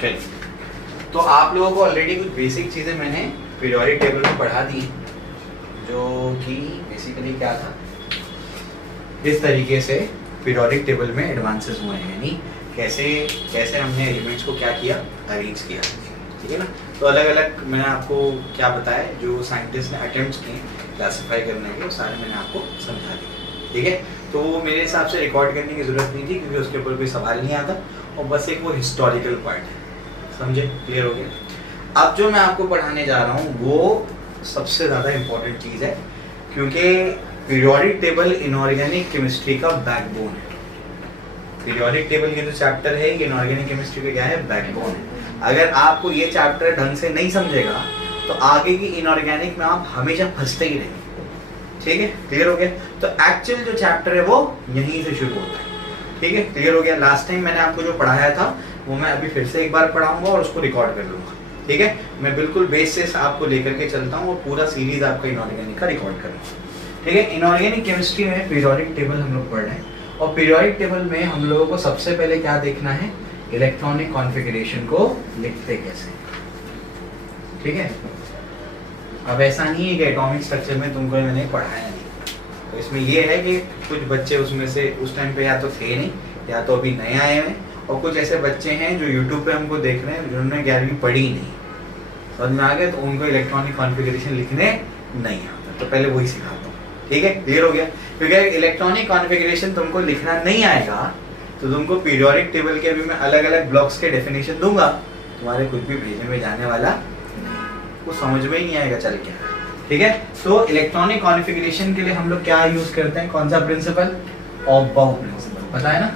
चलिए, तो आप लोगों को ऑलरेडी कुछ बेसिक चीज़ें मैंने पीरियोडिक टेबल में पढ़ा दी, जो कि बेसिकली क्या था, इस तरीके से पीरियोडिक टेबल में एडवांसेस हुए हैं, यानी कैसे कैसे हमने एलिमेंट्स को क्या किया, अरेंज किया, ठीक है ना। तो अलग अलग मैंने आपको क्या बताया, जो साइंटिस्ट ने अटेम्प्ट्स किए क्लासीफाई करने के, वो सारे मैंने आपको समझा दिए, ठीक है। तो वो मेरे हिसाब से रिकॉर्ड करने की ज़रूरत नहीं थी, क्योंकि उसके ऊपर कोई सवाल नहीं आता, और बस एक वो हिस्टोरिकल पार्ट है, समझे, क्लियर हो गया। अब जो मैं आपको पढ़ाने जा रहा हूँ वो सबसे ज़्यादा इम्पोर्टेंट चीज़ है, क्योंकि पीरियोडिक टेबल इनऑर्गेनिक केमिस्ट्री का बैकबोन है। पीरियोडिक टेबल के जो चैप्टर है ये इनऑर्गेनिक केमिस्ट्री का क्या है, बैकबोन है। अगर आपको ये चैप्टर ढंग से नहीं समझेगा तो आगे की इनऑर्गेनिक में आप हमेशा फंसते ही रहेंगे, ठीक है, क्लियर हो गया। तो एक्चुअल जो चैप्टर है वो यहीं से शुरू होता है, ठीक है, क्लियर हो गया। लास्ट टाइम मैंने आपको जो पढ़ाया था वो मैं अभी फिर से एक बार पढ़ाऊंगा और उसको रिकॉर्ड कर लूंगा, ठीक है। मैं बिल्कुल बेस से आपको लेकर के चलता हूँ और पूरा सीरीज आपका इनऑर्गेनिक का रिकॉर्ड करूँगा, ठीक है। इनऑर्गेनिक केमिस्ट्री में पीरियोडिक टेबल हम लोग पढ़ रहे हैं, और पीरियोडिक टेबल में हम लोगों को सबसे पहले क्या देखना है, इलेक्ट्रॉनिक कॉन्फ़िगरेशन को लिखते कैसे, ठीक है। अब ऐसा नहीं है कि एटॉमिक स्ट्रक्चर में तुमको मैंने पढ़ाया नहीं, तो इसमें ये है कि कुछ बच्चे उसमें से उस टाइम पे या तो थे नहीं, या तो अभी नए आए हैं, और कुछ ऐसे बच्चे हैं जो यूट्यूब पे हमको देख रहे हैं जिन्होंने 11वीं पढ़ी नहीं, समझ में आ गया, तो उनको इलेक्ट्रॉनिक कॉन्फ़िगरेशन लिखने नहीं आता, तो पहले वही सिखाता हूँ, ठीक है, क्लियर हो गया। क्योंकि इलेक्ट्रॉनिक कॉन्फ़िगरेशन तुमको लिखना नहीं आएगा तो तुमको पीरियोडिक टेबल के अभी मैं अलग अलग ब्लॉक्स के डेफिनेशन दूंगा, तुम्हारे कुछ भी भेजने में जाने वाला नहीं, वो समझ में ही नहीं आएगा चल क्या, ठीक है। तो इलेक्ट्रॉनिक कॉन्फ़िगरेशन के लिए हम लोग क्या यूज करते हैं, कौन सा प्रिंसिपल, ऑफ बाउ प्रिंसिपल, पता है ना,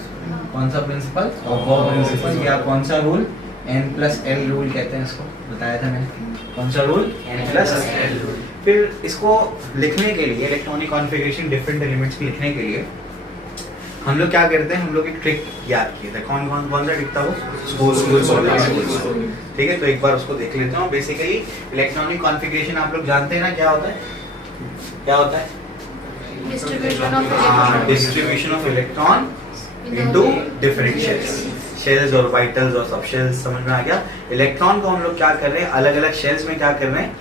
कौन सा प्रिंसिपल, ऑफ बाउ प्रिंसिपल, या कौन सा रूल, N+L रूल कहते हैं इसको, बताया था मैंने, कौन सा रूल, N+L रूल। फिर इसको लिखने के लिए, इलेक्ट्रॉनिक कॉन्फ़िगरेशन डिफरेंट एलिमेंट्स की लिखने के लिए हम लोग क्या करते हैं, हम लोग एक ट्रिक याद किए थे, कौन सा ट्रिक था वो, स्कूल, ठीक है। तो एक बार उसको देख लेते हैं। बेसिकली इलेक्ट्रॉनिक कॉन्फ़िगरेशन आप लोग जानते हैं ना, क्या होता है, क्या होता है, distribution of electron into different shells और ऑर्बिटल्स और सब शेल्स, समझ में आ गया। इलेक्ट्रॉन को हम लोग क्या कर रहे हैं, अलग अलग शेल्स में क्या कर रहे हैं,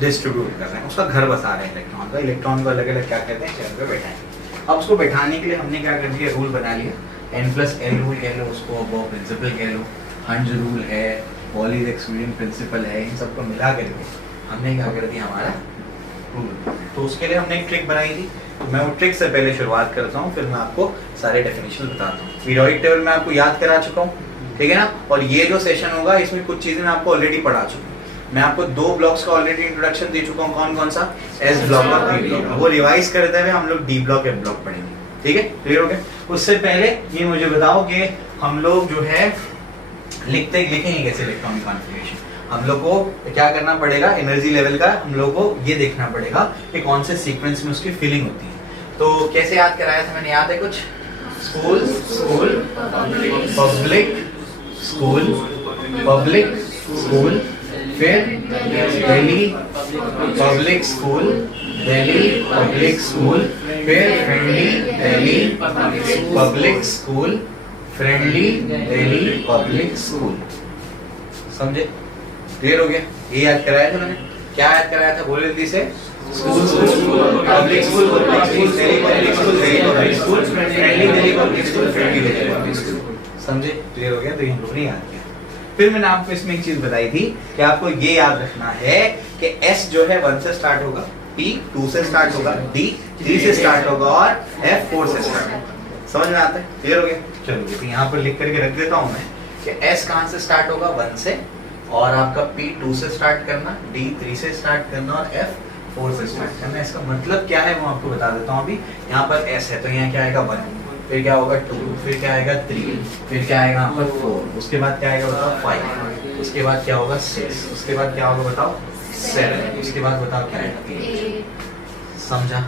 डिस्ट्रीब्यूट कर रहे हैं, उसका घर बसा रहे हैं इलेक्ट्रॉन का। इलेक्ट्रॉन को अलग अलग क्या कहते हैं, शेल पे बैठाएंगे। अब उसको बैठाने के लिए हमने क्या कर दिया, रूल बना लिया, N+L रूल कह लो उसको, वो प्रिंसिपल कह लो, हंज रूल है, पॉलीज एक्सक्लूजन प्रिंसिपल है, इन सबको मिला करके हमने क्या कर दिया, हमारा रूल। तो उसके लिए हमने एक ट्रिक बनाई थी, मैं वो ट्रिक से पहले शुरुआत करता हूँ, फिर मैं आपको सारे डेफिनेशन बताता हूँ। पीरियोडिक टेबल में आपको याद करा चुका हूँ, ठीक है ना, और ये जो सेशन होगा इसमें कुछ चीजें मैं आपको ऑलरेडी पढ़ा चुका हूँ। मैं आपको 2 ब्लॉक्स का ऑलरेडी इंट्रोडक्शन दे चुका हूँ, कौन कौन सा, एस ब्लॉक और पी ब्लॉक, वो रिवाइज करते हुए हम लोग डी ब्लॉक एफ ब्लॉक पढ़ेंगे, ठीक है, क्लियर हो गया। उससे पहले ये मुझे बताओ कि हम लोग जो है लिखेंगे कैसे इलेक्ट्रॉनिक कॉन्फ़िगरेशन। हम लोग को क्या करना पड़ेगा, एनर्जी लेवल का हम लोग को ये देखना पड़ेगा कि कौन से सीक्वेंस में उसकी फिलिंग होती है। तो कैसे याद कराया था मैंने, याद है कुछ, स्कूल पब्लिक स्कूल, फिर दिल्ली पब्लिक स्कूल, फिर फ्रेंडली दिल्ली पब्लिक स्कूल, समझे, क्लियर हो गया। ये याद कराया था मैंने, क्या याद कराया था, बोले जल्दी से, school public school, Delhi public school, friendly Delhi public school, समझे, क्लियर हो गया। तो ये दोनों याद किया। फिर मैंने आपको इसमें एक चीज बताई थी कि आपको ये याद रखना है कि S जो है 1 से स्टार्ट होगा, P 2 से स्टार्ट होगा, D 3 से स्टार्ट होगा और F 4 से स्टार्ट होगा, समझ में आता है, क्लियर हो गया। चलो तो यहाँ पर लिख करके रख देता हूँ मैं कि S कहाँ से स्टार्ट होगा, 1 से, और आपका P 2 से स्टार्ट करना, D 3 से स्टार्ट करना और F 4 से स्टार्ट करना। इसका मतलब क्या है वो आपको बता देता हूँ। अभी यहाँ पर S है तो यहाँ क्या आएगा 1, फिर क्या होगा 2, फिर क्या आएगा 3, फिर क्या आएगा यहाँ पर 4, उसके बाद क्या आएगा बताओ 5, उसके बाद क्या होगा 6, उसके बाद क्या होगा बताओ 7, उसके बाद बताओ क्या आएगा 8। समझा,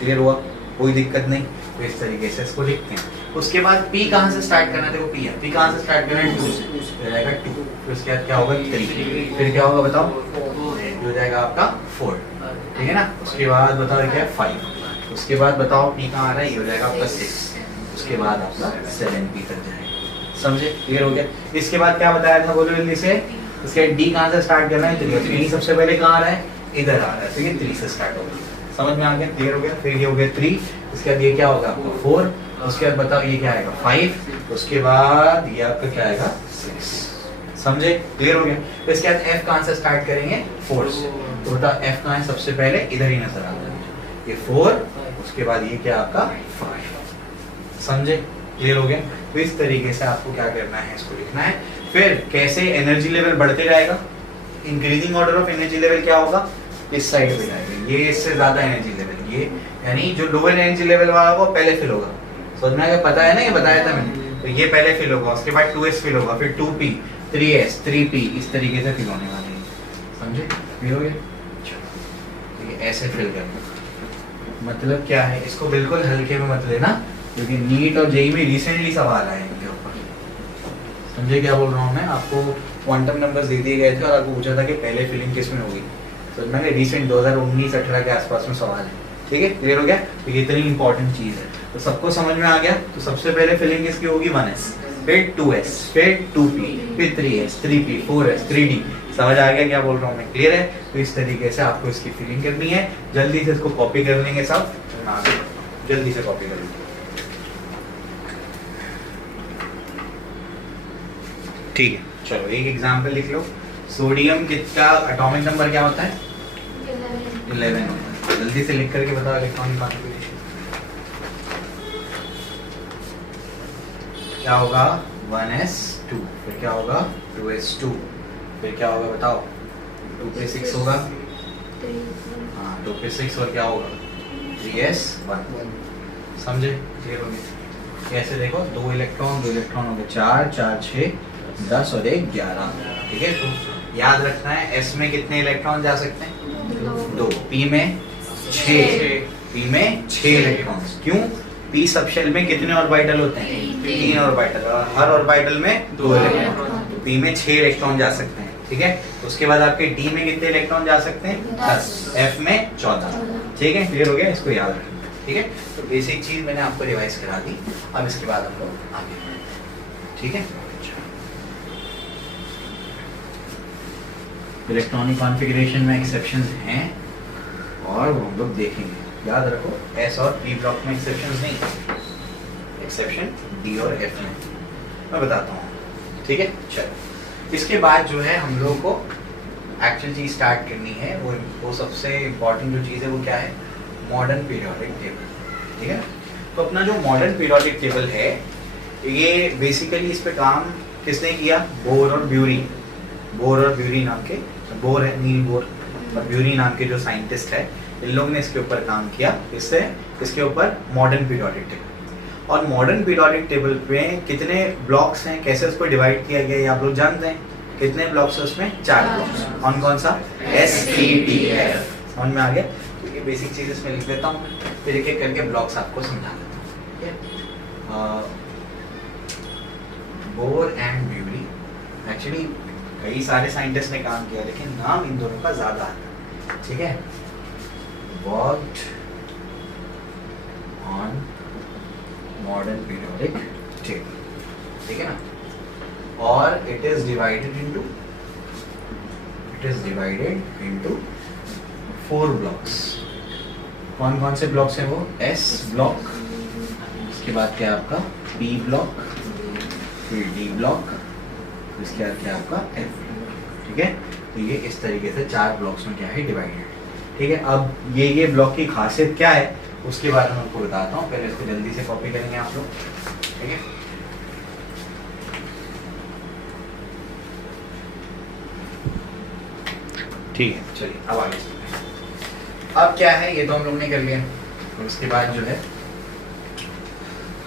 क्लियर हुआ, कोई दिक्कत नहीं। तो इस तरीके से इसको लिखते हैं। उसके बाद P कहाँ से स्टार्ट करना है, देखो P है, P कहाँ से स्टार्ट करना है 2 से, फिर आएगा 2, फिर उसके बाद क्या होगा 3, फिर क्या होगा बताओ, हो जाएगा आपका 4, ठीक है ना। उसके बाद बताओ क्या है 5, उसके बाद बताओ P कहाँ आ रहा है, ये हो जाएगा आपका 6, उसके बाद आपका 7P तक जाएगा। समझे? क्लियर हो गया? इसके बाद क्या बताया था, बोलो जल्दी से। इसके डी कहाँ से स्टार्ट करना है? 3। 3 सबसे पहले कहाँ आ रहा है? इधर आ रहा है, तो ये 3 से स्टार्ट होगा। समझ में आ गया? क्लियर हो गया? फिर ये हो गया 3, उसके बाद ये क्या होगा आपका 4, उसके बाद बताओ ये क्या आएगा 5, उसके बाद ये आपका क्या आएगा 6। समझे? क्लियर हो गया? तो इसके बाद एफ कहाँ से स्टार्ट करेंगे? 4 से। तो बताओ एफ कहाँ है सबसे पहले? इधर ही नजर आता है, ये 4, उसके बाद ये क्या आपका 5। समझे? क्लियर हो गया? तो इस तरीके से आपको क्या करना है, इसको लिखना है। फिर कैसे एनर्जी लेवल बढ़ते जाएगा, increasing order of energy level क्या होगा, इस साइड पे जाएगा, ये इससे ज्यादा एनर्जी लेवल, ये यानी जो लोअर एनर्जी लेवल वाला होगा पहले फिल होगा। समझ में आ गया? पता है ना, ये बताया था मैंने। तो ये पहले फिल होगा, उसके बाद 2s फिल होगा, फिर 2p, 3s, 3p, इस तरीके से फिल होने वाले हैं। समझे? फिल हो गया? चलो, ये ऐसे फिल करना। मतलब क्या है, इसको बिल्कुल हल्के में मत लेना, क्योंकि नीट और जेईई में रिसेंटली सवाल आए इनके ऊपर। समझे क्या बोल रहा हूँ मैं? आपको क्वांटम नंबर्स दे दिए गए थे और आपको पूछा था कि पहले फिलिंग किस में होगी। तो मैंने रिसेंट 2019-18 के आसपास में सवाल है। ठीक है? क्लियर हो गया? तो ये इतनी इंपॉर्टेंट चीज है, तो सबको समझ में आ गया। तो सबसे पहले फिलिंग किसकी होगी? 1s, फिर 2s, फिर 2p, फिर 3s, 3p, 4s, 3d। समझ आ गया क्या बोल रहा हूँ मैं? क्लियर है? तो इस तरीके से आपको इसकी फिलिंग करनी है। जल्दी से इसको कॉपी कर लेंगे सब, जल्दी से कॉपी कर लेंगे। ठीक है, चलो एक एग्जांपल लिख लो। सोडियम का एटॉमिक नंबर क्या होता है? 11 होता है। जल्दी से लिख करके बताओ इलेक्ट्रॉनिक कॉन्फ़िगरेशन क्या होगा? 1s2, फिर क्या होगा? 2s2, फिर क्या होगा बताओ? 2 पे 6 होगा, हाँ 2 पे 6, और क्या होगा? 3s1। समझे? क्लियर हो गया? कैसे देखो, 2 इलेक्ट्रॉन हो गए 4, 4 6 10 और 1 11। ठीक है? तो याद रखना है, s में कितने इलेक्ट्रॉन जा सकते हैं? 2। p में 6 इलेक्ट्रॉन्स। क्यों? p सब शेल में कितने ऑर्बिटल होते हैं? 3 ऑर्बिटल, और हर ऑर्बिटल में 2 इलेक्ट्रॉन। तो p में 6 इलेक्ट्रॉन जा सकते हैं। ठीक है? उसके बाद आपके d में कितने इलेक्ट्रॉन जा सकते हैं? 10, f में 14। ठीक है? क्लियर हो गया? इसको याद रखना। ठीक है? तो बेसिक चीज मैंने आपको रिवाइज करा दी। अब इसके बाद हम लोग आगे बढ़ेंगे। ठीक है? इलेक्ट्रॉनिक कॉन्फ़िगरेशन में एक्सेप्शंस हैं और वो हम लोग देखेंगे। याद रखो, एस और पी ब्लॉक में एक्सेप्शंस नहीं है, एक्सेप्शन डी और एफ में। मैं बताता हूँ। ठीक है? चलो, इसके बाद जो है हम लोग को एक्चुअल चीज स्टार्ट करनी है। वो सबसे इम्पोर्टेंट जो चीज़ है वो क्या है? Modern periodic table. ठीक है? तो अपना जो मॉडर्न पीरियोडिक टेबल है, ये बेसिकली इस पे काम किसने किया? बोर और ब्यूरी नाम के, बोर है नील बोर, और ब्यूरी नाम के जो साइंटिस्ट है, इन लोगों ने इसके ऊपर काम किया। इससे इसके ऊपर मॉडर्न पीरियोडिक टेबल। और मॉडर्न पीरियोडिक टेबल में कितने ब्लॉक्स हैं, कैसे उसको डिवाइड किया गया, ये आप लोग जानते हैं। कितने ब्लॉक्स है उसमें? 4 ब्लॉक्स। कौन सा? S P D F। समझ में आ गया? तो ये बेसिक चीज इसमें लिख देता हूँ, फिर एक एक करके ब्लॉक्स आपको समझा देता हूँ। बोर एंड ब्यूरी, एक्चुअली कई सारे साइंटिस्ट ने काम किया, लेकिन नाम इन दोनों का ज्यादा है। ठीक है? Worked on modern periodic table. ठीक है ना? और it is divided into 4 blocks. कौन से ब्लॉक्स हैं वो? S ब्लॉक, उसके बाद क्या आपका P ब्लॉक, फिर D ब्लॉक, इसके बाद क्या आपका F ब्लॉक। ठीक है? तो ये इस तरीके से 4 ब्लॉक्स में क्या है? डिवाइडेड। ठीक है? अब ये ब्लॉक की खासियत क्या है उसके बारे में आपको बताता हूँ। पहले इसको जल्दी से कॉपी करेंगे आप लोग। ठीक है? ठीक है, चलिए अब आगे चलते हैं। अब क्या है, ये तो हम लोग ने कर लिया, और उसके बाद जो है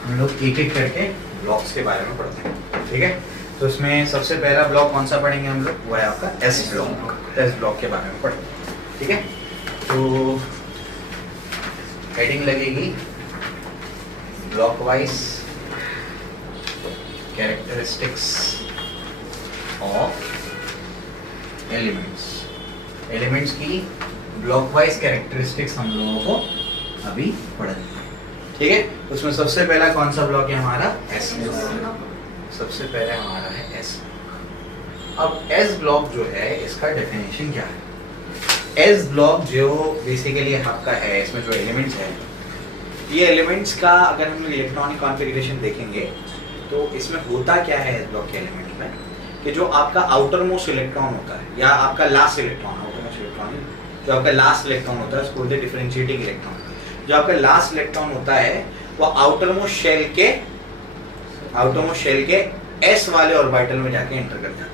हम लोग एक एक करके ब्लॉक्स के बारे में पढ़ते हैं। ठीक है? तो इसमें सबसे पहला ब्लॉक कौन सा पढ़ेंगे हम लोग? वो है आपका एस ब्लॉक। एस ब्लॉक के बारे में पढ़ेंगे। ठीक है? तो हेडिंग लगेगी block wise characteristics of elements की ब्लॉक वाइज कैरेक्टरिस्टिक्स हम लोगों को अभी पढ़नी है। ठीक है? उसमें सबसे पहला कौन सा ब्लॉक है हमारा? S block. सबसे पहले हमारा है एस ब्लॉक। अब एस ब्लॉक जो है इसका डेफिनेशन क्या है? एस ब्लॉक जो बेसिकली आपका है, इसमें जो एलिमेंट्स है, ये एलिमेंट्स का अगर हम इलेक्ट्रॉनिक कॉन्फ़िगरेशन देखेंगे तो इसमें होता क्या है एस ब्लॉक के एलिमेंट में, कि जो आपका आउटर मोस्ट इलेक्ट्रॉन होता है या आपका last electron, outer most electron जो आपका लास्ट इलेक्ट्रॉन होता है उसको बोलते हैं डिफरेंशिएटिंग इलेक्ट्रॉन। जो आपका लास्ट इलेक्ट्रॉन होता है वो आउटर मोस्ट शेल के एस वाले ऑर्बिटल में जाके एंटर कर जाता है।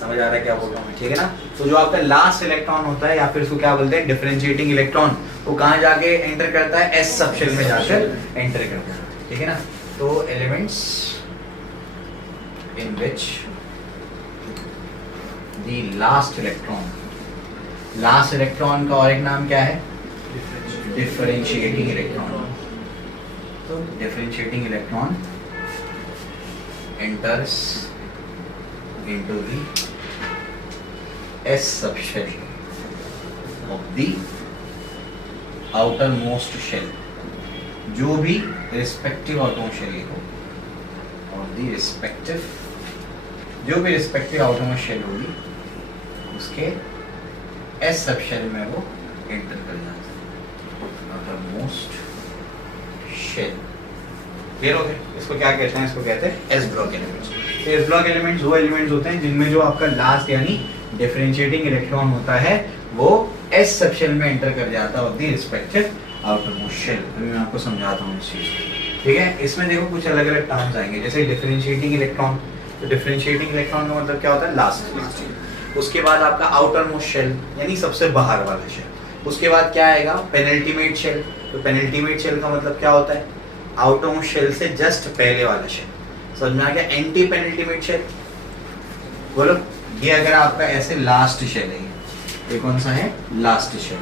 समझ आ रहा है क्या बोल रहा हूँ? ठीक है ना। तो जो आपका लास्ट इलेक्ट्रॉन होता है या फिर उसको क्या बोलते हैं डिफरेंशिएटिंग इलेक्ट्रॉन, वो कहाँ जाके एंटर करता है? एस सबशेल में जाकर एंटर करता है। ठीक है ना। तो elements in which the last electron का और एक नाम क्या है? Differentiating electron. तो differentiating electron enters into the S subshell of the outermost shell, जो भी रिस्पेक्टिव outermost shell हो, और the respective जो भी रिस्पेक्टिव outermost shell होगी उसके S subshell में वो एंटर कर जाता है। outermost shell क्लियर हो गया? इसको क्या कहते हैं? इसको कहते हैं एस ब्लॉक एलिमेंट्स। तो एस ब्लॉक एलिमेंट्स वो एलिमेंट्स होते हैं जिनमें जो आपका लास्ट यानी डिफरेंशिएटिंग इलेक्ट्रॉन होता है वो एस सबशेल में एंटर कर जाता है of the respective outermost shell. अभी मैं आपको समझाता हूँ इस चीज को। ठीक है। इसमें देखो कुछ अलग अलग टर्म्स आएंगे, जैसे डिफरेंशिएटिंग इलेक्ट्रॉन। तो डिफरेंशिएटिंग इलेक्ट्रॉन का मतलब क्या होता है? लास्ट। उसके बाद आपका आउटरमोस्ट शेल यानी सबसे बाहर वाला शेल। उसके बाद क्या आएगा? Penultimate shell. तो पेनल्टीमेट शेल का मतलब क्या होता है? आउटरमोस्ट शेल से जस्ट पहले वाला शेल। समझ में आ गया? एंटी पेनल्टीमेट शेल बोलो। ये अगर आपका ऐसे लास्ट शेल है, ये कौन सा है? Last shell.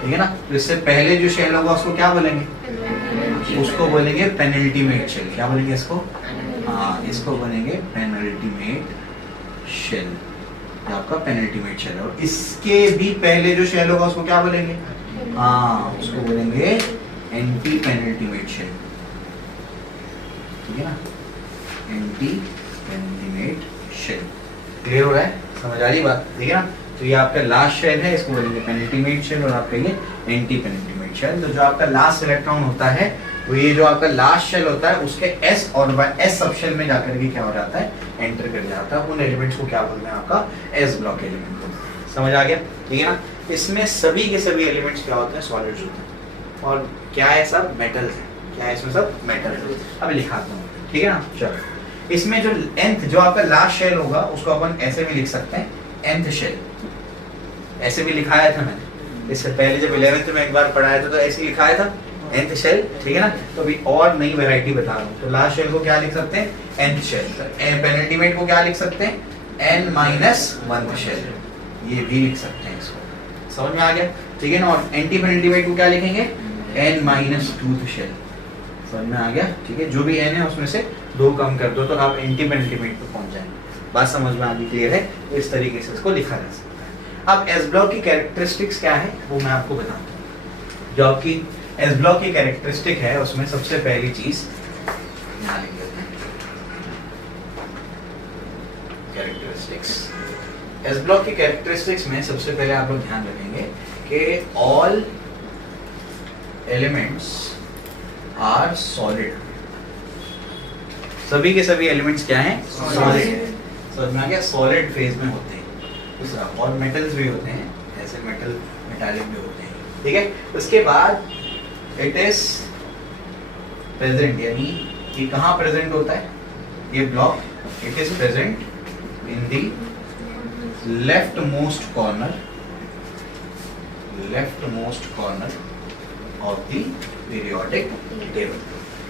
ठीक है ना। तो इससे पहले जो शेल होगा उसको क्या बोलेंगे? उसको बोलेंगे पेनल्टीमेट शेल। क्या बोलेंगे इसको? हाँ, इसको बोलेंगे पेनल्टीमेट शेल। आपका पेनल्टीमेट शेल है। और इसके भी पहले जो शेल होगा उसको क्या बोलेंगे? हाँ, उसको बोलेंगे एंटी पेनल्टीमेट शेल। ठीक है ना। Anti penultimate shell. क्लियर हो रहा है? समझ आ रही बात? ठीक है ना। तो ये आपका लास्ट शेल है, इसको बोलेंगे पेनल्टीमेट शेल, और आपका ये एंटी पेनल्टीमेट शेल। तो जो आपका लास्ट इलेक्ट्रॉन होता है तो ये जो आपका लास्ट शेल होता है उसके एस और एस सबशेल में जाकर के क्या हो जाता है? एंटर कर जाता है। उन एलिमेंट्स को क्या बोलते हैं? आपका एस ब्लॉक एलिमेंट। समझ आ गया? ठीक है ना। इसमें सभी के सभी एलिमेंट्स क्या होते हैं? सॉलिड्स होते हैं। और क्या है? सब मेटल्स हैं। क्या है इसमें? सब मेटल्स है। अभी लिखाता हूँ। ठीक है ना। चलो, इसमें जो nth जो आपका लास्ट शेल होगा उसको अपन ऐसे भी लिख सकते हैं, nth शेल। ऐसे भी लिखाया था मैंने इससे पहले जब 11th में एक बार पढ़ाया था, तो ऐसे लिखाया था nth शेल। ठीक है ना। तो अभी और नई वैरायटी बता रहा हूँ। तो लास्ट शेल को क्या लिख सकते हैं? nth shell. पेनल्टीमेट को क्या लिख सकते हैं? n-1th shell. ये भी लिख सकते हैं इसको। समझ में आ गया? ठीक है ना। और एंटी पेनल्टीमेट को क्या लिखेंगे? n-2th shell. समझ में आ गया? ठीक है। जो भी n है उसमें से 2 कम कर दो तो आप एंटी पेनल्टीमेट पे पहुंच जाएंगे। बात समझ में आ गई? क्लियर है? इस तरीके से इसको लिखा जा सकता है। अब एस ब्लॉक की कैरेक्टरिस्टिक्स क्या है वो मैं आपको बताता हूँ। जो आपकी एस ब्लॉक की कैरेक्टरिस्टिक है उसमें सबसे पहली चीज यहाँ लिख देते हैं, कैरेक्टरिस्टिक्स। एस ब्लॉक की कैरेक्टरिस्टिक्स में सबसे पहले आप लोग ध्यान रखेंगे कि ऑल एलिमेंट्स आर सॉलिड। सभी के सभी एलिमेंट्स क्या हैं? सॉलिड। समझ में आ गया? सॉलिड फेज में होते हैं। दूसरा, और मेटल्स भी होते हैं, ऐसे मेटल मेटालिक भी होते हैं। ठीक है। उसके बाद इट इज प्रेजेंट, यानी ये कहाँ प्रेजेंट होता है? ये block it is present in the left most corner of the periodic table.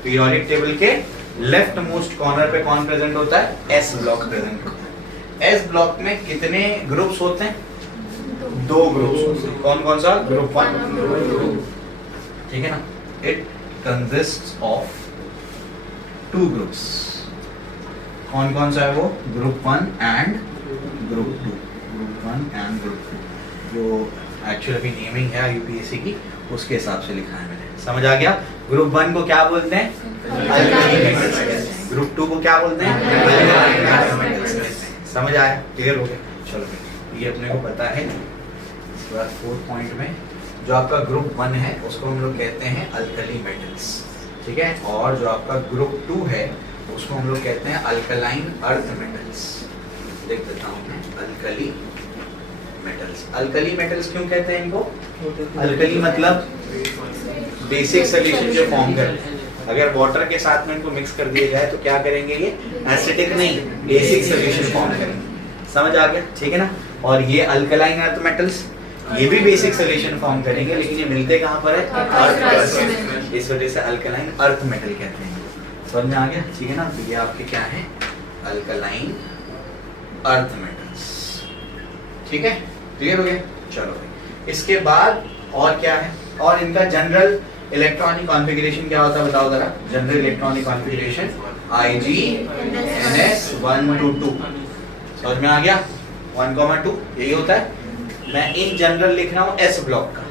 Periodic table के लेफ्ट मोस्ट कॉर्नर पे कौन प्रेजेंट होता है? एस ब्लॉक प्रेजेंट होता है। एस ब्लॉक में कितने ग्रुप्स होते हैं? 2 ग्रुप्स होते हैं। कौन कौन सा? ग्रुप 1। ठीक है ना। It consists of 2 groups. कौन कौन सा है वो? Group 1 and group 2। Group 1 and group 2 जो एक्चुअली अभी नेमिंग है यूपीएससी की, उसके हिसाब से लिखा है मैंने। समझ आ गया? ग्रुप 1 को क्या बोलते हैं? अल्कली मेटल्स कहते हैं। ग्रुप 2 को क्या बोलते हैं? मेटल्स कहते हैं। समझ आया? क्लियर हो गया? चलो ये अपने को पता है। इसके बाद 4th पॉइंट में जो आपका ग्रुप 1 है उसको हम लोग कहते हैं अल्कली मेटल्स, ठीक है। और जो आपका ग्रुप 2 है उसको हम लोग कहते हैं अल्कलाइन अर्थ मेटल्स। देख देता हूँ मैं, अल्कली मेटल्स। अल्कली मेटल्स क्यों कहते हैं इनको? अल्कली मतलब बेसिक सॉल्यूशन जो फॉर्म करते हैं। अगर वाटर के साथ में इनको मिक्स कर दिया जाए तो क्या करेंगे? ये एसिडिक नहीं, बेसिक सॉल्यूशन फॉर्म करेंगे। समझ आ गया? ठीक है ना। और ये अल्कलाइन अर्थ मेटल्स ये भी बेसिक सॉल्यूशन फॉर्म करेंगे, लेकिन ये मिलते कहाँ पर है? अर्थ में। इस वजह से अल्कलाइन अर्थ मेटल कहते हैं। समझ में आ गया? ठीक है ना। तो ये आपके क्या है? अल्कलाइन अर्थ मेटल्स, ठीक है। क्लियर हो गया? चलो इसके बाद और क्या है? और इनका जनरल इलेक्ट्रॉनिक कॉन्फ़िगरेशन क्या होता है बताओ जरा। General electronic configuration Ig(NS)(1 to 2). समझ में आ गया? 1,2 यही होता है। मैं इन जनरल लिख रहा हूँ S ब्लॉक का।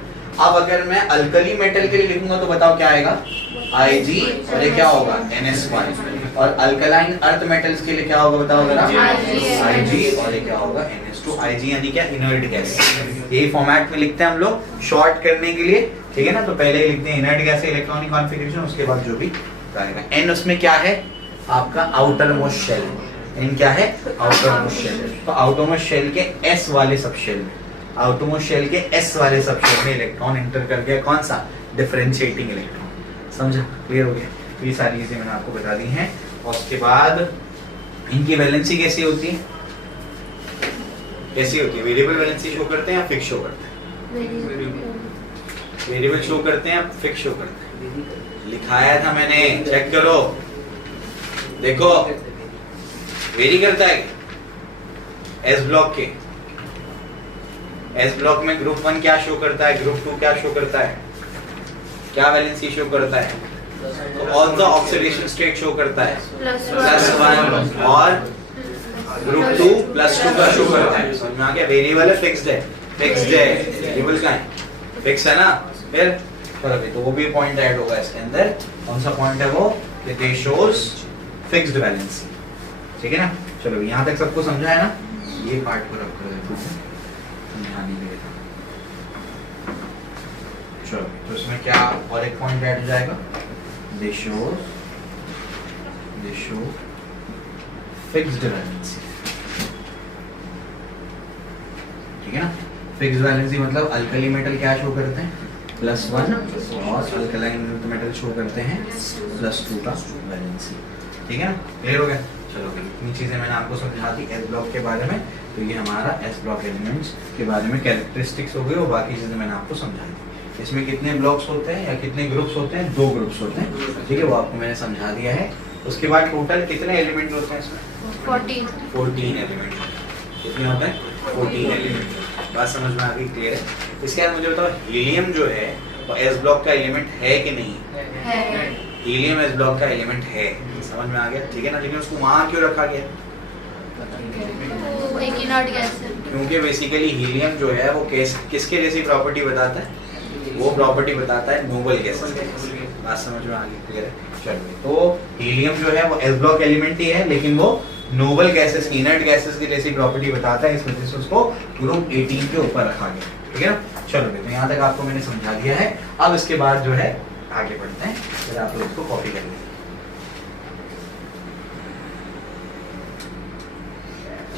अब अगर मैं अल्कली मेटल के लिए लिखूंगा तो बताओ क्या आएगा? Ig और ये क्या होगा? NS1। और अल्कलाइन अर्थ मेटल्स के लिए क्या होगा बताओ जरा? Ig और ये क्या होगा? NS2। Ig यानी क्या? Inert gas. यही फॉर्मेट में लिखते हैं हम लोग शॉर्ट करने के लिए, ठीक है ना। तो पहले लिखते हैं इनर्ट गैस इलेक्ट्रॉनिक कॉन्फ़िगरेशन, उसके बाद जो भी आएगा। N उसमें क्या है? आपका आउटर मोस्ट शेल। N क्या है? Outermost shell. तो आउटर मोस्ट शेल के S वाले सब शेल में, आउटर मोस्ट शेल के S वाले सब शेल में इलेक्ट्रॉन एंटर कर गया। कौन सा? Differentiating electron. समझा? क्लियर हो गया? तो ये सारी चीजें मैंने आपको बता दी हैं। और उसके बाद इनकी वैलेंसी कैसी होती है? कैसी होती है? वेरिएबल वैलेंसी शो करते हैं या फिक्स शो करते हैं? वेरिएबल शो करते हैं या फिक्स शो करते हैं? लिखाया था मैंने, चेक करो। देखो वेरी करता है एस ब्लॉक के। एस ब्लॉक में ग्रुप 1 क्या शो करता है? ग्रुप 2 क्या शो करता है? क्या वैलेंसी शो करता है? तो all the oxidation state show करता है +1। और ग्रुप 2 +2 का शो करता है। समझ में आ गया? वेरिएबल है फिक्स्ड है, फिक्स्ड है। वेरिएबल का है फिक्स है ना। फिर चलो भाई, तो वो भी पॉइंट ऐड होगा इसके अंदर। कौन सा पॉइंट है वो? कि दे शोज फिक्स्ड वैलेंसी, ठीक है ना। चलो यहाँ तक सबको समझा है ना। ये पार्ट को रख कर देता हूँ, समझाने के लिए। चलो तो इसमें क्या और एक पॉइंट ऐड हो जाएगा? दे शो फिक्स्ड वैलेंसी, ठीक है ना। फिक्स्ड वैलेंसी मतलब अल्कली मेटल क्या शो करते हैं? +1 और अल्कलाइन मेटल शो करते हैं +2 का वैलेंसी, ठीक है ना। क्लियर हो गया? चलो इतनी चीजें मैंने आपको समझा दी एस ब्लॉक के बारे में। तो ये हमारा एस ब्लॉक एलिमेंट्स के बारे में कैरेक्टरिस्टिक्स हो गई और बाकी चीजें मैंने आपको समझा दी। इसमें कितने ब्लॉक्स होते हैं या कितने ग्रुप्स होते हैं? 2 ग्रुप्स होते हैं, ठीक है। वो आपको मैंने समझा दिया है। उसके बाद टोटल कितने एलिमेंट होते हैं इसमें? 14 एलिमेंट। कितने होते हैं? 14 एलिमेंट। बात समझ में आ गई? क्लियर है? इसके बाद मुझे बताओ, हीलियम जो है वो एस ब्लॉक का एलिमेंट है कि नहीं है? हीलियम एस ब्लॉक का एलिमेंट है। समझ में आ गया? ठीक है ना। लेकिन उसको वहां क्यों रखा गया? वो एक इनर्ट गैस है। क्योंकि बेसिकली हीलियम जो है वो किसके जैसी प्रॉपर्टी बताता है? वो प्रॉपर्टी बताता है नोबल गैसेस की। बात समझ में आ गई? क्लियर है? चलिए, तो हीलियम जो है वो एस ब्लॉक एलिमेंट ही है, लेकिन वो नोबल गैसेस, इनर्ट गैसेस की जैसी प्रॉपर्टी बताता है। इस वजह से उसको ग्रुप 18 के ऊपर रखा गया, ठीक है ना। चलो तो यहाँ तक आपको मैंने समझा दिया है। अब इसके बाद जो है आगे बढ़ते हैं, फिर आप लोग इसको कॉपी कर लेंगे,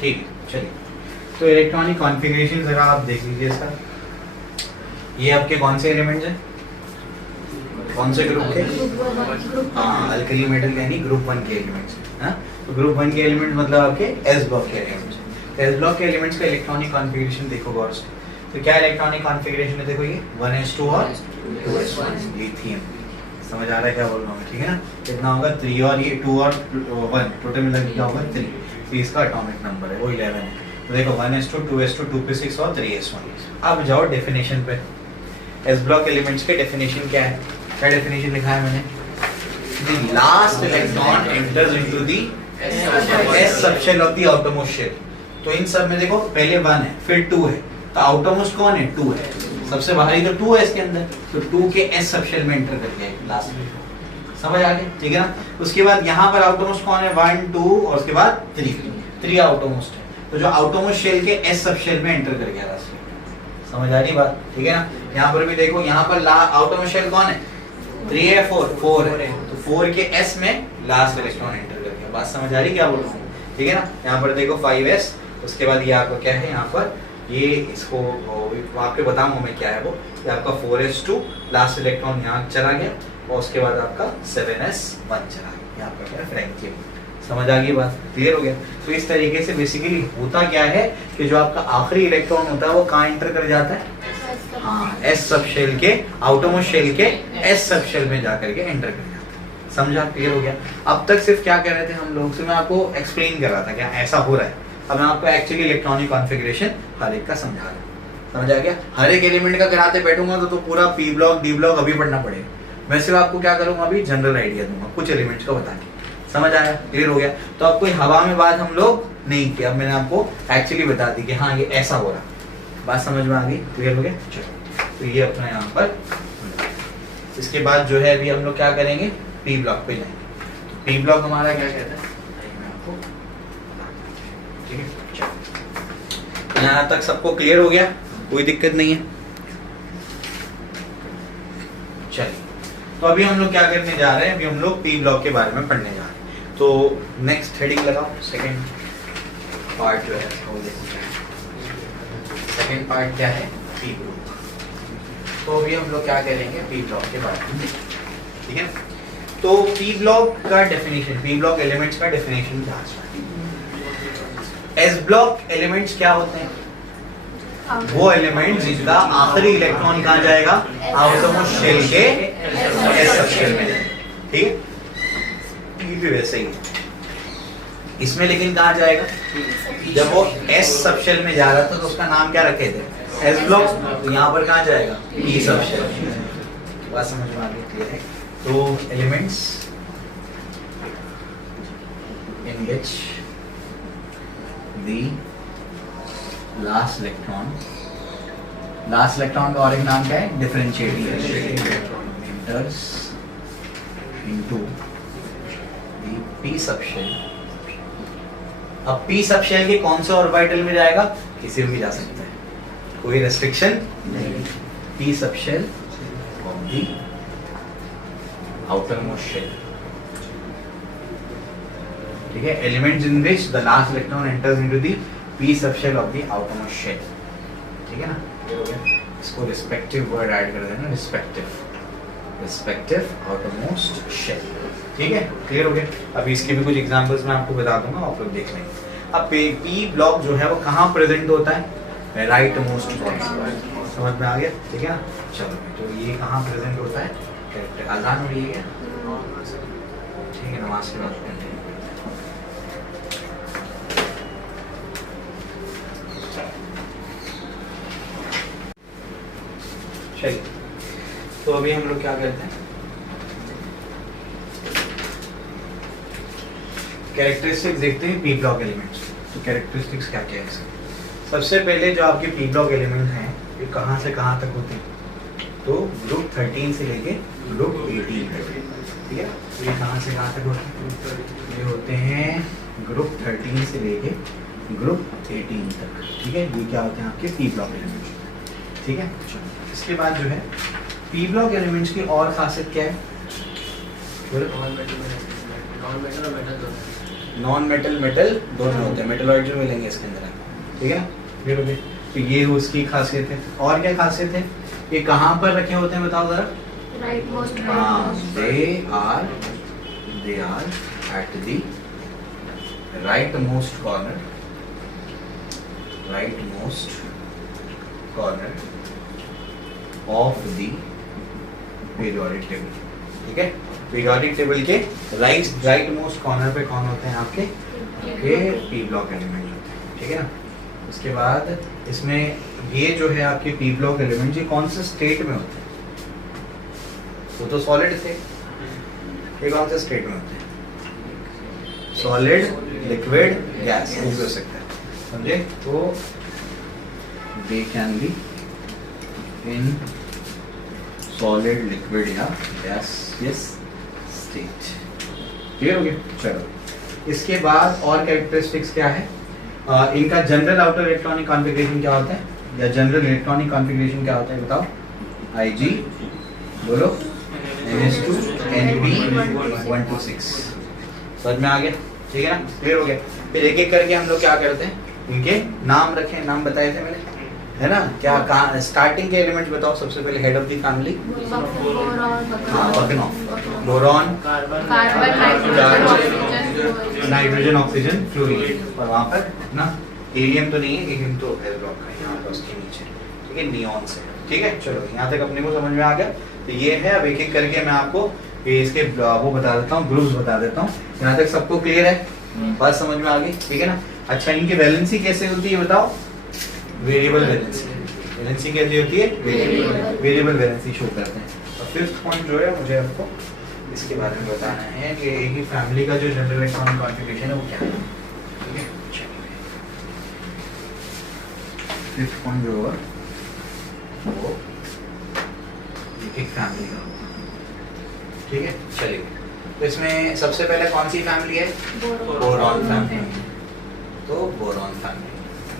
ठीक है। चलिए, तो इलेक्ट्रॉनिक कॉन्फ़िगरेशन जरा आप देख लीजिए इसका। ये आपके कौन से एलिमेंट्स हैं? कौन से ग्रुप के? हाँ, अल्कली मेटल यानी ग्रुप 1 के एलिमेंट्स। हाँ, तो ग्रुप 1 के एलिमेंट मतलब आपके एस ब्लॉक के एलिमेंट्स। एस ब्लॉक के एलिमेंट्स का इलेक्ट्रॉनिक कॉन्फ़िगरेशन देखो गौर से। तो क्या इलेक्ट्रॉनिक कॉन्फ़िगरेशन है? देखो ये 1s2 और 2s1 लिथियम। समझ आ रहा है क्या बोल रहा हूँ? ठीक है ना। कितना होगा? 3 और ये 2 और 1 टोटल मिला के क्या होगा? 3। तो इसका एटॉमिक नंबर है वो 11 है। तो देखो 1s2 2s2 2p6 और 3s1। अब जाओ डेफिनेशन पे। एस ब्लॉक एलिमेंट्स के डेफिनेशन क्या है? क्या डेफिनेशन लिखा है मैंने? The last electron enters into the S subshell of the outermost shell। तो इन सब में देखो पहले 1 है, फिर 2 है, तो आउटरमोस्ट कौन है? 2 है। सबसे बाहरी तो 2 है इसके अंदर, तो 2 के s सब शेल में एंटर कर गया लास्ट में, समझ आ गया, ठीक है ना। उसके बाद यहाँ पर आउटरमोस्ट कौन है, 1 2 और उसके बाद 3 आउटरमोस्ट है, तो जो आउटरमोस्ट शेल के s सब शेल में एंटर कर गया लास्ट में, समझ आ रही बात, ठीक है ना। यहाँ पर भी देखो, यहाँ पर आउटरमोस्ट शेल कौन है, 3 है 4 है, तो 4 के s में लास्ट इलेक्ट्रॉन एंटर कर गया, बात समझ आ रही क्या बोल रहा हूँ, ठीक है ना। यहाँ पर देखो 5s, उसके बाद ये आपका क्या है, यहाँ पर ये इसको आपके बताऊंगा मैं क्या है वो, ये आपका 4s2 लास्ट इलेक्ट्रॉन यहाँ चला गया, और उसके बाद आपका 7s1 चला गया, ये आपका क्या है फ्रैंकियम, समझ आ गई बात, क्लियर हो गया। तो इस तरीके से बेसिकली होता क्या है कि जो आपका आखिरी इलेक्ट्रॉन होता है वो कहाँ एंटर कर जाता है, हाँ s सब शेल के, आउटरमोस्ट शेल के s सब शेल में जाकर के एंटर कर जाता है, समझा, क्लियर हो गया। अब तक सिर्फ क्या कह रहे थे हम लोग, मैं आपको एक्सप्लेन कर रहा था क्या ऐसा हो रहा है, अब मैं आपको एक्चुअली इलेक्ट्रॉनिक कॉन्फ़िगरेशन हर एक का समझा रहा हूँ, समझ आ गया। हर एक एलिमेंट का कराते बैठूंगा तो पूरा पी ब्लॉक डी ब्लॉक अभी पढ़ना पड़ेगा, मैं सिर्फ आपको क्या करूंगा अभी जनरल आइडिया दूंगा कुछ एलिमेंट्स का बता के, समझ आया, क्लियर हो गया। तो अब कोई हवा में बात हम लोग नहीं किया, अब मैंने आपको एक्चुअली बता दी कि हाँ ये ऐसा हो रहा, बात समझ में आ गई, क्लियर हो गया। चलो तो ये अपना यहाँ पर, इसके बाद जो है अभी हम लोग क्या करेंगे, पी ब्लॉक पे जाएंगे। तो पी ब्लॉक हमारा क्या कहता है, ठीक है, चलो यहाँ तक सबको क्लियर हो गया, कोई दिक्कत नहीं है। चलिए तो अभी हम लोग क्या करने जा रहे हैं, अभी हम लोग पी ब्लॉक के बारे में पढ़ने जा रहे हैं। तो नेक्स्ट हेडिंग लगाओ, सेकंड पार्ट जो है वो देखो, सेकंड पार्ट क्या है, पी ब्लॉक। तो अभी हम लोग क्या करेंगे पी ब्लॉक के बारे में, ठीक है। तो पी ब्लॉक का डेफिनेशन, पी ब्लॉक एलिमेंट्स का डेफिनेशन क्या है, एस ब्लॉक एलिमेंट्स क्या होते हैं, वो एलिमेंट जिसका आखिरी इलेक्ट्रॉन कहाँ जाएगा, आउटरमोस्ट शेल के एस सब शेल में जाएगा, ठीक है। ये भी वैसे ही इसमें, लेकिन कहाँ जाएगा, जब वो एस सब शेल में जा रहा था तो उसका नाम क्या रखे थे, एस ब्लॉक, तो यहाँ पर कहाँ जाएगा, पी सब शेल, बात समझ में आ गई, क्लियर है। तो elements in which the last electron का और एक नाम क्या है, differentiating enters into the p subshell। अब p subshell के कौन से ऑर्बिटल में जाएगा, किसी में भी जा सकता है, कोई रेस्ट्रिक्शन नहीं, p subshell of the outermost shell, ठीक है। Elements in which the last electron enters into the p subshell of the outermost shell, ठीक है ना, ये हो गया। इसको रिस्पेक्टिव वर्ड ऐड कर देना, रिस्पेक्टिव आउटरमोस्ट शेल, ठीक है, क्लियर हो गया। अभी इसके भी कुछ एग्जांपल्स मैं आपको बता दूंगा, आप लोग देख लेंगे। अब p ब्लॉक जो है वो कहाँ प्रेजेंट होता है, राइट मोस्ट कॉर्नर, समझ में आ गया, ठीक है ना। चलो तो ये कहाँ प्रेजेंट होता है, कैरेक्टर आजान हो रही है, ठीक है, नमाज के बाद करते हैं। चलिए तो अभी हम लोग क्या करते हैं, कैरेक्टरिस्टिक्स देखते हैं पी ब्लॉक एलिमेंट्स। तो कैरेक्टरिस्टिक्स क्या क्या है, सबसे पहले जो आपके पी ब्लॉक एलिमेंट हैं ये कहाँ से कहाँ तक होते हैं, तो ग्रुप 13 से लेके ग्रुप 18 तक, ठीक है। तो ये कहाँ से कहाँ तक होते हैं, ये होते हैं ग्रुप 13 से लेके ग्रुप 18 तक, ठीक है। ये क्या होते हैं आपके पी ब्लॉक एलिमेंट्स, ठीक है। इसके बाद जो है पी ब्लॉक एलिमेंट्स की और खासियत क्या है, नॉन मेटल मेटल दोनों होते हैं, मेटलॉइड जो मिलेंगे इसके अंदर, ठीक है ना। तो ये उसकी खासियत है। और क्या खासियत है, ये कहाँ पर रखे होते हैं बताओ जरा, they are at the rightmost corner of the periodic table, ठीक है। पीरियोडिक टेबल के राइट मोस्ट कॉर्नर पे कौन होते हैं आपके, पी ब्लॉक एलिमेंट होते हैं, ठीक है ना। उसके बाद इसमें ये जो है आपके पी ब्लॉक एलिमेंट ये कौन से स्टेट में होते हैं, वो तो सॉलिड थे, ये कौन से स्टेट में होते हैं, सॉलिड लिक्विड गैस, कुछ हो सकता है, समझे। तो they can be in solid, liquid या गैसियस स्टेट। क्लियर हो गया? चलो, इसके बाद और कैरेक्टरिस्टिक्स क्या है? इनका जनरल आउटर इलेक्ट्रॉनिक कॉन्फ़िगरेशन क्या होता है, या जनरल इलेक्ट्रॉनिक कॉन्फ़िगरेशन क्या होता है बताओ? Ig, बोलो, NH2 NP126। समझ में आ गया? ठीक है ना, क्लियर हो गया? फिर एक एक करके हम लोग क्या करते हैं, इनके नाम रखें, नाम बताए थे मैंने, है ना? क्या कहाँ स्टार्टिंग के एलिमेंट्स बताओ? सबसे पहले हेड ऑफ द फैमिली, हाँ, बकनॉफ, बोरॉन, नाइट्रोजन, ऑक्सीजन, फ्लोरीन, और वहाँ पर ना हीलियम तो नहीं है, हीलियम तो एल ब्लॉक का यहाँ पर उसके नीचे, ठीक है, नियॉन से। ठीक है, चलो यहाँ तक अपने को समझ में आ गया। तो ये है, अब एक एक करके मैं आपको ये इसके वो बता देता हूँ, ग्रुप्स बता देता हूँ। यहाँ तक सबको क्लियर है? बात समझ में आ गई? ठीक है ना? अच्छा, इनकी वैलेंसी कैसे होती है बताओ? Variable valency. वैलेंसी कैसी होती है? वेरिएबल वैलेंसी शो करते हैं। और फिफ्थ पॉइंट जो है मुझे आपको इसके बारे में बताना है कि एक ही फैमिली का जो जनरल इलेक्ट्रॉनिक कॉन्फ़िगरेशन है वो क्या है। ठीक है, फिफ्थ पॉइंट जो होगा वो एक एक फैमिली का होगा। ठीक है, चलिए, तो इसमें सबसे पहले कौन सी फैमिली है? Boron family. तो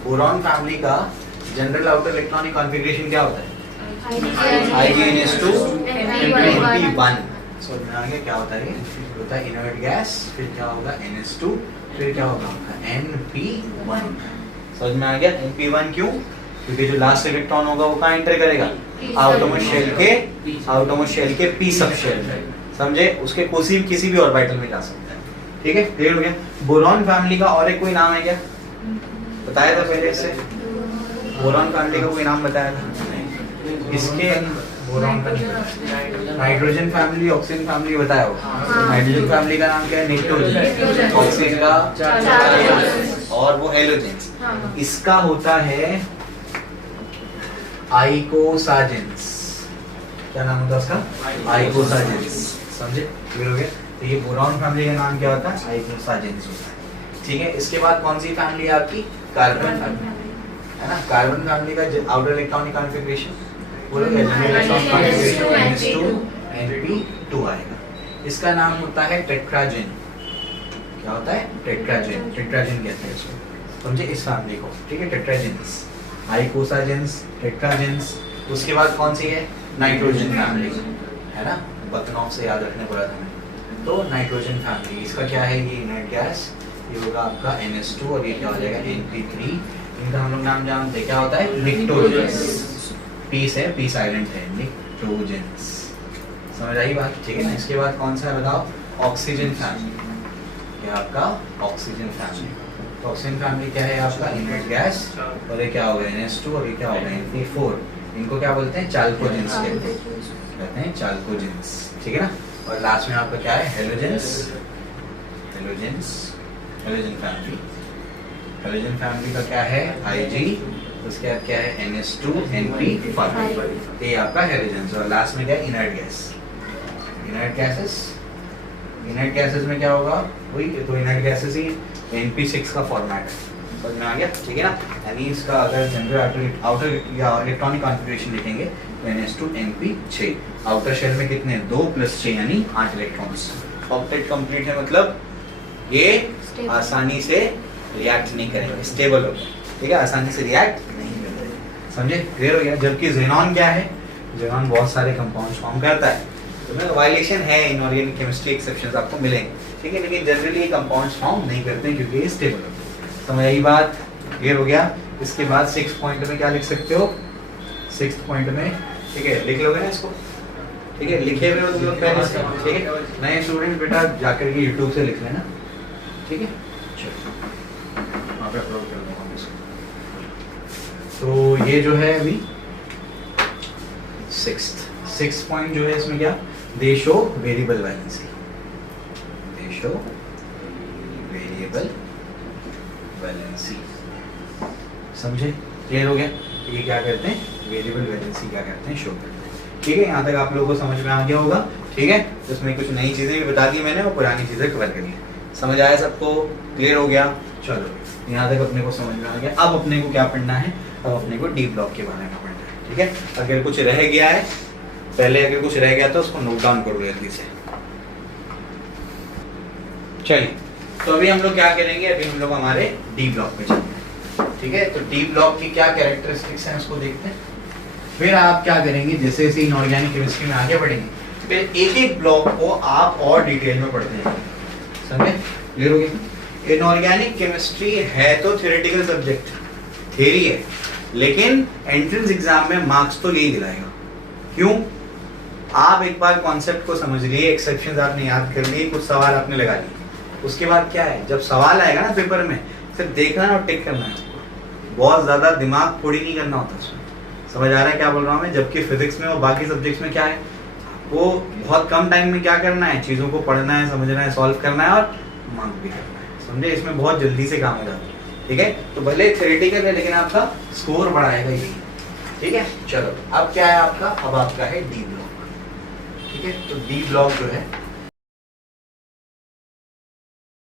बोरॉन फैमिली का जनरल आउटर इलेक्ट्रॉनिक कॉन्फ़िगरेशन क्या होता है? IgNH2 NP1। समझ में आ गया क्या होता है? होता है इनर्ट गैस, फिर क्या होगा? NH2, फिर क्या होगा? NP1। समझ में आ गया? NP1 क्यों? क्योंकि जो लास्ट इलेक्ट्रॉन होगा वो कहाँ एंटर करेगा? आउटरमोस्ट शेल के पी सब शेल, समझे? उसके किसी भी ऑर्बिटल में जा सकता है। ठीक है, क्लियर हो गया? बोरॉन फैमिली का और एक कोई नाम है क्या? बताया था पहले इससे? बोरॉन फैमिली का कोई नाम बताया था? इसके boron nitrogen family, oxygen family बताया होगा। नाइट्रोजन फैमिली का नाम क्या है? निट्रोजन। ऑक्सीजन का और वो हेलोजेन। इसका होता है आइकोसाजेंस। क्या नाम होता है उसका? आइकोसाजेंस। समझे? क्लियर हो गया? तो ये बोरॉन फैमिली का नाम क्या होता है? आइकोसाजेंस होता है। ठीक है, इसके बाद कौन सी फैमिली है आपकी? कार्बन फैमिली, है ना? कार्बन फैमिली का आउटर इलेक्ट्रॉनिक कॉन्फ़िगरेशन बोलोगे, general electronic configuration NH2 NP2 आएगा। इसका नाम होता है टेट्राजेन। क्या होता है? टेट्राजेन। टेट्राजेन कहते हैं इसको, समझे? इस फैमिली को। ठीक है, टेट्राजेंस, आइकोसाजेंस, टेट्राजेंस। उसके बाद कौन सी है? नाइट्रोजन फैमिली, है ना? बकनॉफ से याद रखने पड़ा था हमें। तो नाइट्रोजन फैमिली, इसका क्या है? ये इनर्ट गैस, ये होगा आपका NH2 और ये क्या हो जाएगा? NP3। इनका हम लोग नाम जानते हैं, क्या होता है? निट्रोजेंस। पीस है, पी साइलेंट है, निट्रोजेंस। समझ आई बात? ठीक है ना? इसके बाद कौन सा है बताओ? Oxygen family. क्या आपका? Oxygen family. तो ऑक्सीजन फैमिली क्या है आपका? इनर्ट गैस, और ये क्या होगा? NH2 और ये क्या होगा? NP4। इनको क्या बोलते हैं? चाल्कोजेंस कहते हैं, चाल्कोजेंस। ठीक है ना? और लास्ट में आपका क्या है? Halogens. Halogen family. Halogen family का क्या है? Ig। उसके बाद क्या है? NH2 NP5। ये आपका हेलोजेंस। और लास्ट में क्या है? Inert gas. इनर्ट गैसेस में क्या होगा? वही तो इनर्ट गैसेस ही NP6 का फॉर्मेट है। समझ में आ गया? ठीक है ना? यानी इसका अगर जनरल आउटर या इलेक्ट्रॉनिक कॉन्फ़िगरेशन लिखेंगे तो NH2 NP6। आउटर शेल में कितने? 2 + 6 यानी 8 इलेक्ट्रॉन्स। ऑक्टेट कंप्लीट है, मतलब ये आसानी से रिएक्ट नहीं करेंगे, स्टेबल होगा। ठीक है, आसानी से रिएक्ट नहीं करेंगे। समझे? क्लियर हो गया? जबकि ज़ेनॉन क्या है? ज़ेनॉन बहुत सारे कंपाउंड्स फॉर्म करता है। तो वायलेशन है, इनऑर्गेनिक केमिस्ट्री एक्सेप्शंस आपको मिलेंगे। ठीक है, लेकिन जनरली कंपाउंड्स फॉर्म नहीं करते हैं क्योंकि ये स्टेबल होते हैं। समझ आई बात? क्लियर हो गया? इसके बाद 6 पॉइंट में क्या लिख सकते हो? 6 पॉइंट में, ठीक है, लिख लोगे ना इसको? ठीक है, लिखे हुए हो तुम लोग पहले से? ठीक है, नए स्टूडेंट बेटा जाकर के यूट्यूब से लिख लेना। ठीक है, चलो वहाँ पे अपलोड कर दूँगा इसको। तो ये जो है अभी 6th पॉइंट जो है इसमें क्या? दे शो वेरिएबल वैलेंसी। दे शो वेरिएबल वैलेंसी। समझे? क्लियर हो गया? ये क्या करते हैं? वेरिएबल वैलेंसी क्या करते हैं? शो करते हैं। ठीक है, यहाँ तक आप लोगों को समझ में आ गया होगा। ठीक है, तो इसमें कुछ नई चीज़ें भी बता दी मैंने और पुरानी चीज़ें कवर करी। समझ आया सबको? क्लियर हो गया? चलो यहाँ तक अपने को समझ में आ गया। अब अपने को क्या पढ़ना है, अब अपने को डी ब्लॉक के बारे में पढ़ना है, ठीक है। अगर कुछ रह गया है, पहले अगर कुछ रह गया तो उसको नोट डाउन करो जल्दी से। चलिए, तो अभी हम लोग क्या करेंगे, अभी हम लोग हमारे डी ब्लॉक पे चलते हैं, ठीक है। तो डी ब्लॉक की क्या कैरेक्टरिस्टिक्स हैं उसको देखते हैं, फिर आप क्या करेंगे, जैसे जैसे इनऑर्गेनिक केमिस्ट्री में आगे बढ़ेंगे फिर एक एक ब्लॉक को आप और डिटेल में पढ़ते हैं, समझे, क्लियर हो गया। इनऑर्गेनिक केमिस्ट्री है तो थ्योरेटिकल सब्जेक्ट, थ्योरी है, लेकिन एंट्रेंस एग्जाम में मार्क्स तो यही दिलाएगा। क्यों? आप एक बार कॉन्सेप्ट को समझ लिए, एक्सेप्शंस आपने याद कर लिए, कुछ सवाल आपने लगा लिए, उसके बाद क्या है, जब सवाल आएगा ना पेपर में, सिर्फ देखना और टिक करना है, बहुत ज्यादा दिमाग थोड़ी नहीं करना होता उसमें। समझ आ रहा है क्या बोल रहा हूँ मैं? जबकि फिजिक्स में और बाकी सब्जेक्ट्स में क्या है, वो बहुत कम टाइम में क्या करना है, चीजों को पढ़ना है, समझना है, सॉल्व करना है और मार्क भी करना है, समझे। इसमें बहुत जल्दी से काम हो जाता है, ठीक है। तो भले थ्योरेटिकल है लेकिन आपका स्कोर बढ़ाएगा यही, ठीक है। चलो अब क्या है आपका, अब आपका है डी ब्लॉक, ठीक है। तो डी ब्लॉक जो है